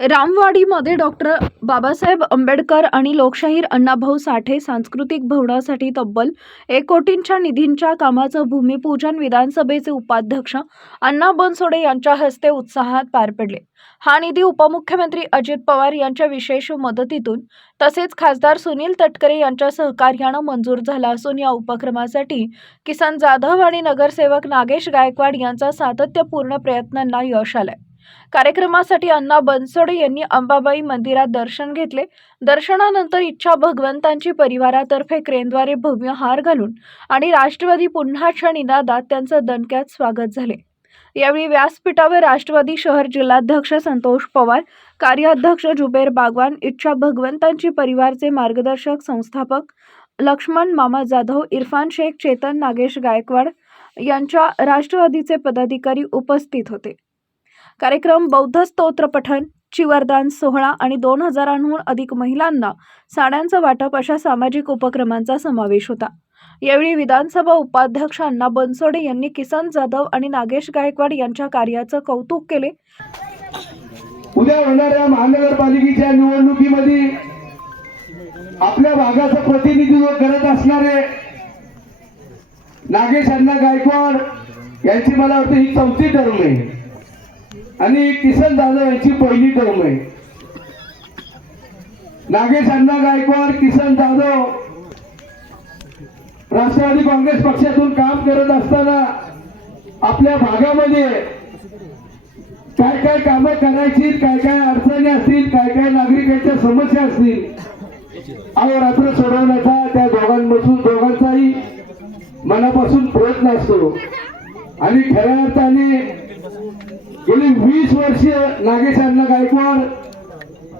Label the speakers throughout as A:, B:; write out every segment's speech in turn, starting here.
A: रामवाडीमध्ये doctor Babasaheb Ambedkar आणि लोकशाहीर अण्णाभाऊ साठे सांस्कृतिक भवनासाठी तब्बल एक कोटींच्या निधींच्या कामाचं भूमिपूजन विधानसभेचे उपाध्यक्ष अण्णा बनसोडे यांच्या हस्ते उत्साहात पार पडले. हा निधी उपमुख्यमंत्री अजित पवार यांच्या विशेष मदतीतून तसेच खासदार सुनील तटकरे यांच्या सहकार्यानं मंजूर झाला असून या उपक्रमासाठी किसन जाधव आणि नगरसेवक नागेश गायकवाड यांचा सातत्यपूर्ण प्रयत्नांना यश आलंय. कार्यक्रमासाठी अण्णा बनसोडे यांनी अंबाबाई मंदिरात दर्शन घेतले. दर्शनानंतर इच्छा भगवंतांची परिवारातर्फे क्रेनद्वारे भव्य हार घालून आणि राष्ट्रवादी पुन्हाच्या निनादात त्यांचं दणक्यात स्वागत झाले. यावेळी व्यासपीठावर राष्ट्रवादी शहर जिल्हाध्यक्ष संतोष पवार कार्याध्यक्ष जुबेर बागवान इच्छा भगवंतांची परिवारचे मार्गदर्शक संस्थापक लक्ष्मण मामा जाधव इरफान शेख चेतन नागेश गायकवाड यांच्या राष्ट्रवादीचे पदाधिकारी उपस्थित होते. कार्यक्रम बौद्ध स्तोत्र पठण चिवरदान सोहळा आणि दोन हजारांहून अधिक महिलांना साड्यांचं वाटप अशा सामाजिक उपक्रमांचा समावेश होता. यावेळी विधानसभा उपाध्यक्ष अण्णा बनसोडे यांनी किसन जाधव आणि नागेश गायकवाड यांच्या कार्याचं कौतुक केले.
B: उद्या होणाऱ्या महानगरपालिकेच्या निवडणुकीमध्ये आपल्या भागाचं प्रतिनिधित्व करत असणारे नागेश अण्णा गायकवाड यांची मला वाटतं ही चौथी टर्म आहे. आणि किसन जाधव यांची पहिली टर्म आहे. नागेश अण्णा गायकवाड किसन जाधव. राष्ट्रवादी काँग्रेस पक्षातून काम करत असताना आपल्या भागामध्ये काय काय कामं करायची काय काय अडचणी असतील काय काय नागरिकांच्या समस्या असतील अहोरात्र सोडवण्याचा त्या दोघांपासून दोघांचाही मनापासून प्रयत्न असतो. आणि खऱ्या अर्थाने गेली वीस वर्ष नागेश अण्णा गायकवाड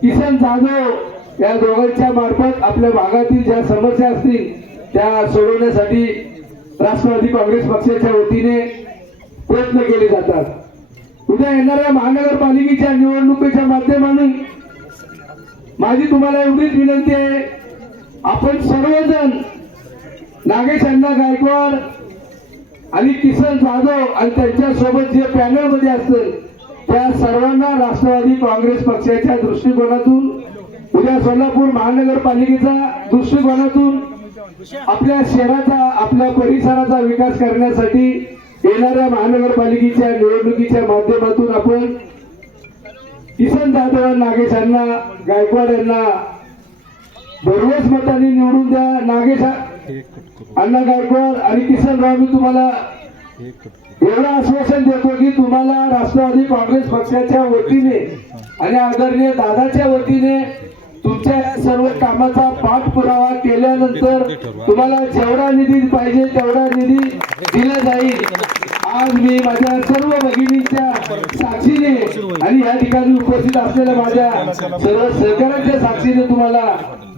B: किसन जाधव या दोघांच्या मार्फत आपल्या भागातील ज्या समस्या असतील त्या सोडवण्यासाठी राष्ट्रवादी काँग्रेस पक्षाच्या वतीने प्रयत्न केले जातात. उद्या येणाऱ्या महानगरपालिकेच्या निवडणुकीच्या माध्यमातून माझी तुम्हाला एवढीच विनंती आहे. आपण सर्वजण नागेश अण्णा गायकवाड आणि किसन जाधव आणि त्यांच्यासोबत जे पॅनलमध्ये असतील त्या सर्वांना राष्ट्रवादी काँग्रेस पक्षाच्या दृष्टिकोनातून उद्या सोलापूर महानगरपालिकेचा दृष्टिकोनातून आपल्या शहराचा आपल्या परिसराचा विकास करण्यासाठी येणाऱ्या महानगरपालिकेच्या निवडणुकीच्या माध्यमातून आपण किसन जाधव नागेश यांना गायकवाड यांना भरघोस मताने निवडून द्या. नागेश अण्णा गायकवाड आणि किसन राव मी तुम्हाला एवढं आश्वासन देतो की तुम्हाला राष्ट्रवादी काँग्रेस पक्षाच्या वतीने आणि आदरणीय दादाच्या वतीने तुमच्या या सर्व कामाचा पाठपुरावा केल्यानंतर तुम्हाला जेवढा निधी पाहिजे तेवढा निधी दिला जाईल. आज मी माझ्या सर्व भगिनींच्या साक्षीने आणि या ठिकाणी उपस्थित असलेल्या माझ्या सर्व सहकाऱ्यांच्या साक्षीने तुम्हाला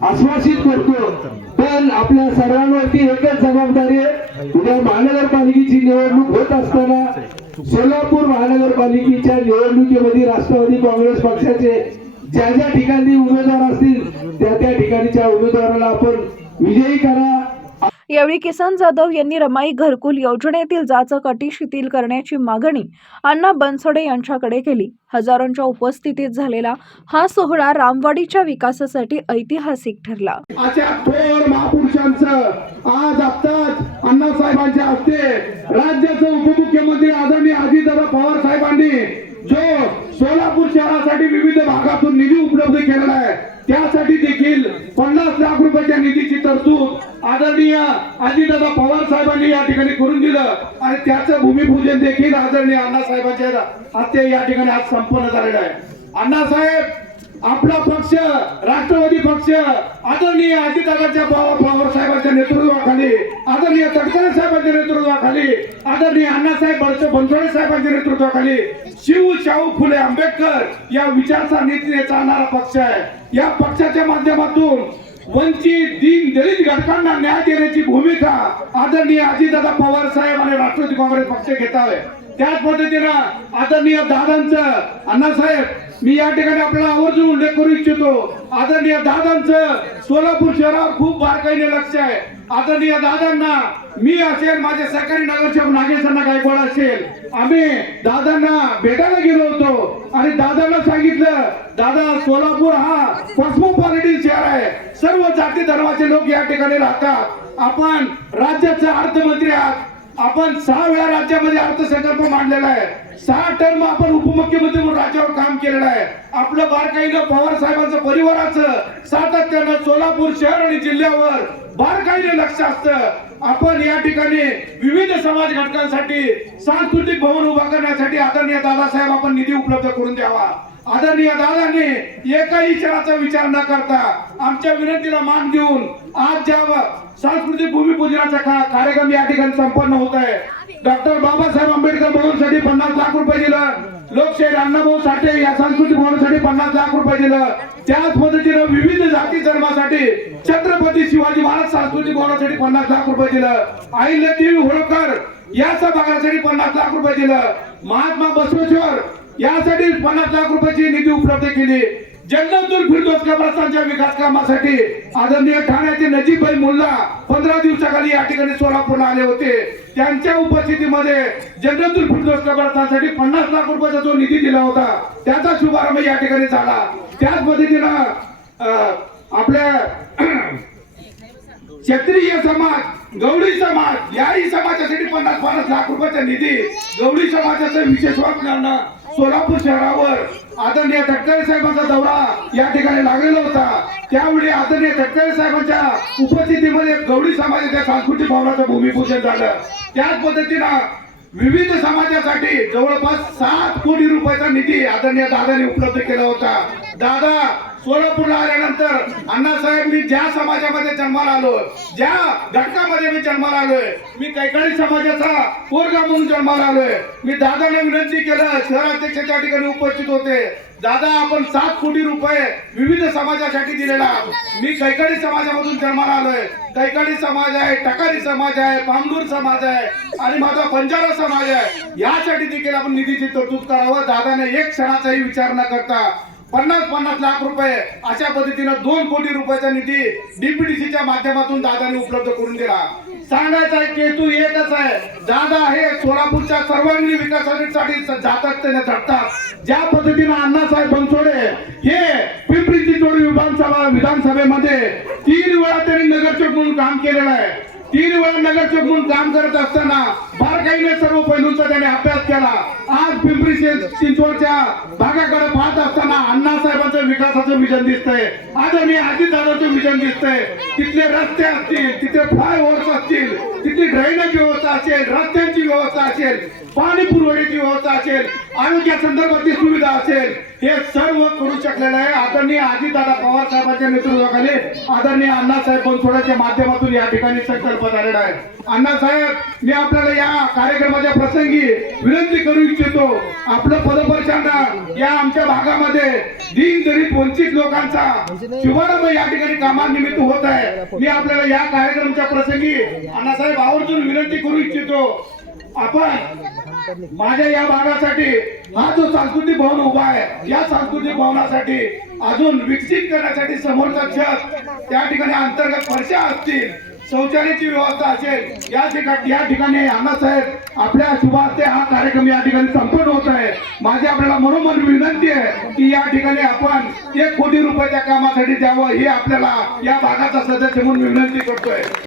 B: आश्वासित करतो. पण आपल्या सर्वांवरती एकच जबाबदारी आहे. उद्या महानगरपालिकेची निवडणूक होत असताना सोलापूर महानगरपालिकेच्या निवडणुकीमध्ये राष्ट्रवादी काँग्रेस पक्षाचे ज्या ज्या ठिकाणी उमेदवार असतील त्या त्या ठिकाणीच्या उमेदवाराला आपण विजयी करा.
A: यावेळी किसन जाधव यांनी रमाई घरकुल योजनेतील जाचक अटी शिथिल करण्याची मागणी अण्णा बनसोडे यांच्याकडे केली. हजारोंच्या उपस्थितीत झालेला हा सोहळा रामवाडीच्या विकासासाठी ऐतिहासिक ठरला.
B: अशा थोर महापुरुषांचं आज आत्ताच अण्णासाहेबांच्या हस्ते राज्याचे उपमुख्यमंत्री आदरणीय अजितदादा पवार साहेबांनी जो सोलापूर शहरासाठी विविध भागातून निधी उपलब्ध केलेला आहे त्यासाठी देखील पन्नास लाख रुपयाच्या निधीची तरतूद आदरणीय अजितदादा पवार साहेबांनी या ठिकाणी करून दिलं आणि त्याचं भूमिपूजन देखील आदरणीय अण्णासाहेबांच्या हस्ते या ठिकाणी आज संपन्न झालेलं आहे. अण्णासाहेब आपला पक्ष राष्ट्रवादी पक्ष आदरणीय अजितदादाच्या पवार पवार साहेबांच्या नेतृत्वाखाली आदरणीय तटकरे साहेबांच्या नेतृत्वाखाली आदरणीय अण्णासाहेब बनसोडे साहेबांच्या नेतृत्वाखाली शिव शाहू फुले आंबेडकर या विचारसरणीने चालणारा पक्ष आहे. या पक्षाच्या माध्यमातून वंचित दीन दलित घटकांना न्याय देण्याची भूमिका आदरणीय अजितदादा पवार साहेब आणि राष्ट्रवादी काँग्रेस पक्ष घेत आहे त्याच पद्धतीनं आदरणीय दादांचं अण्णासाहेब मी या ठिकाणी आपल्याला आवर्जून उल्लेख करू इच्छितो. आदरणीय दादांचं सोलापूर शहरावर खूप बारकाईने लक्ष आहे.
C: आदरणीय दादांना मी असेल माझे सरकारी नगरसेवक नागेशांना गायकवाड असेल. आम्ही दादांना भेटायला गेलो होतो. आणि दादांना सांगितलं दादा सोलापूर हा कॉस्मोपॉलिटिन शहर आहे. सर्व जाती धर्माचे लोक या ठिकाणी राहतात. आपण राज्याचे अर्थमंत्री आहात. आपण सहा वेळा राज्यामध्ये अर्थसंकल्प मांडलेला आहे. सहा टर्म आपण उपमुख्यमंत्री म्हणून राज्यावर काम केलेलं आहे. आपलं बारकाईनं पवार साहेबांचं परिवाराचं सातत्यानं सोलापूर शहर आणि जिल्ह्यावर बारकाईने लक्ष असतं. आपण या ठिकाणी विविध समाज घटकांसाठी सांस्कृतिक भवन उभा करण्यासाठी आदरणीय दादासाहेब आपण निधी उपलब्ध करून द्यावा. आदरणीय दादांनी एकाही क्षणाचा विचार न करता आमच्या विनंतीला मान देऊन आज ज्या सांस्कृतिक भूमिपूजनाचा का- कार्यक्रम या ठिकाणी संपन्न होत आहे. डॉक्टर बाबासाहेब आंबेडकर भवनसाठी पन्नास लाख रुपये दिलं. लोकशाहीर अण्णाभाऊ साठे या सांस्कृतिक भवनासाठी पन्नास लाख रुपये दिलं. त्याच पद्धतीनं विविध जाती धर्मासाठी छत्रपती शिवाजी महाराज सांस्कृतिक भवनासाठी पन्नास लाख रुपये दिलं. अहिल्या देवी होळकर या सभागृहासाठी पन्नास लाख रुपये दिलं. महात्मा बसवेश्वर यासाठी पन्नास लाख रुपयाची निधी उपलब्ध केली. जन्नतुल फिरदोस कब्रस्तानच्या विकास कामासाठी आदरणीय ठाण्याचे नजीबभाई मुल्ला पंधरा दिवसाखाली या ठिकाणी सोलापूरला आले होते. त्यांच्या उपस्थितीमध्ये जन्नतुल फिरदोस कब्रस्तानसाठी पन्नास लाख रुपयाचा जो निधी दिला होता त्याचा शुभारंभ या ठिकाणी झाला. त्याच पद्धतीनं अं, आपल्या क्षत्रिय समाज गवळी समाज याही समाजासाठी पन्नास पन्नास लाख रुपयाचा निधी गवळी समाजाचं विशेष वाटण्यानं सोलापूर शहरावर आदरणीय तटकरे साहेबांचा दौरा या ठिकाणी लागलेला होता. त्यावेळी आदरणीय तटकरे साहेबांच्या उपस्थितीमध्ये गवडी समाजाच्या सांस्कृतिक भवनाचं भूमिपूजन झालं. त्याच पद्धतीनं विविध समाजासाठी जवळपास सात कोटी रुपयाचा निधी आदरणीय दादाने उपलब्ध केला होता. दादा सोलापूरला आल्यानंतर अण्णासाहेब मी ज्या समाजामध्ये जन्माला आलो ज्या घटकामध्ये मी जन्माला आलोय मी कैकाळी समाजाचा पोरगा म्हणून जन्माला आलोय मी दादाने विनंती केलं शहराध्यक्ष त्या ठिकाणी उपस्थित होते. दादा आपण सात कोटी रुपये विविध समाजासाठी दिलेला. मी कैकाडी समाजामधून जन्माला आलोय. कैकाडी समाज आहे टकारी समाज आहे पांगूर समाज आहे आणि माझा बंजारा समाज आहे. यासाठी देखील आपण निधीची तरतूद करावं. दादाने एक क्षणाचाही विचार न करता पन्नास पन्नास लाख रुपये अशा पद्धतीनं दोन कोटी रुपयाचा निधी डीपीडीसीच्या माध्यमातून दादाने उपलब्ध करून दिला. सांगायचा हेतू एकच आहे. दादा हे सोलापूरच्या सर्वांगीण विकासासाठी त्याने झटतात ज्या पद्धतीनं अण्णासाहेब बनसोडे हे पिंपरी चिंचवड विधानसभा विधानसभेमध्ये तीन वेळा त्यांनी नगरसेवक म्हणून काम केलेलं आहे. तीन वेळा नगरसेवक म्हणून काम करत असताना बारकाईने सर्व पैलूंचा त्याने अभ्यास केला. आज पिंपरी चिंचवडच्या भागाकडे पाहत असताना अण्णासाहेबांचं विकासाचं विजन दिसतंय. आदरणीय अजितदादाचं विजन दिसतंय. तिथले रस्ते असतील तिथे फ्लायओव्हर्स असतील तिथली ड्रेनेज व्यवस्था असेल रस्त्यांची व्यवस्था असेल पाणी पुरवठ्याची व्यवस्था असेल आरोग्या संदर्भातली सुविधा असेल हे सर्व करू शकलेलं आहे. आदरणीय अजितदादा पवार साहेबांच्या नेतृत्वाखाली आदरणीय अण्णासाहेब बनसोडाच्या माध्यमातून या ठिकाणी संकल्प झालेला आहे. अण्णासाहेब मी आपल्याला या कार्यक्रमाच्या प्रसंगी विनंती करू इच्छितो. आपलं पदप्रचंड या आमच्या भागामध्ये दीनदलित वंचित लोकांचा शुभारंभ या ठिकाणी कामानिमित्त होत आहे मी आपल्याला या कार्यक्रमाच्या प्रसंगी अण्णासाहेब आवर्जून विनंती करू इच्छितो. आपण माझ्या या भागासाठी हा जो सांस्कृतिक भवन उभा आहे या सांस्कृतिक भवनासाठी अजून विकसित करण्यासाठी समोरचा छत त्या ठिकाणी अंतर्गत फरशा असतील शौचालयाची व्यवस्था असेल या ठिकाणी या ठिकाणी अण्णासाहेब आपल्या शुभास्ते हा कार्यक्रम या ठिकाणी संपन्न होत आहे. माझी आपल्याला मनोमन विनंती आहे की या ठिकाणी आपण एक कोटी रुपयाच्या कामासाठी द्यावं हे आपल्याला या भागाचा सदस्य म्हणून विनंती करतोय.